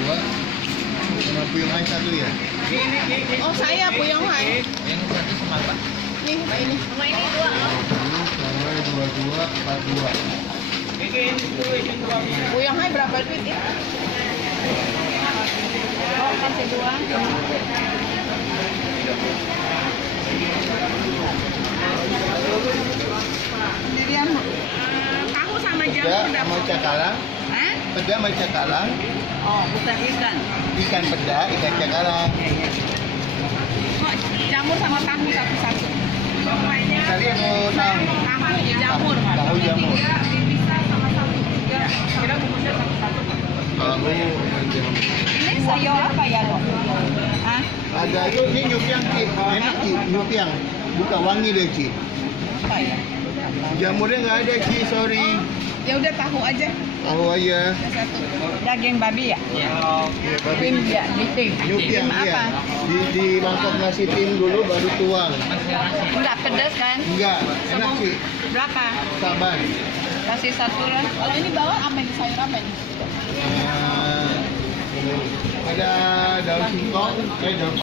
dua. Sama Puyong Hai satu ya? Oh saya Puyong Hai. Yang satu sama apa? Nih ini. Sama ini 2 om. Sama 22, 42. Puyong Hai berapa duit ya? Oh kasih 2. Sendirian. Tahu sama Peda jamur sama dapat. cakalang. Hah? Peda sama cakalang. Oh bukan ikan. Ikan peda, ikan cakalang. Oh, jamur sama tahu satu-satu. Tadi atau tahu? Tahu jamur. Tahu jamur. Bisa sama satu juga. Kira bungkusnya satu-satu. Tahu jamur. Ini sayur apa ya dok? Hah? Ada itu ini nyupiang Ci. Enak Ci, nyupiang. Bukan wangi deh Ci. Apa ya? Jamurnya nggak ada Ci, sorry. Ya udah tahu aja. Tahu aja. Satu. Daging babi ya? Ya, Tim ya, di tim. nyupiang Tim iya. apa? Di mangkok nasi tim dulu baru tuang. Enggak pedas kan? Enggak, enak Ci. Berapa? Saban. Kasih satu lah. Kalau ini bawa apa ini sayur apa ini? Ada daun singkong, daun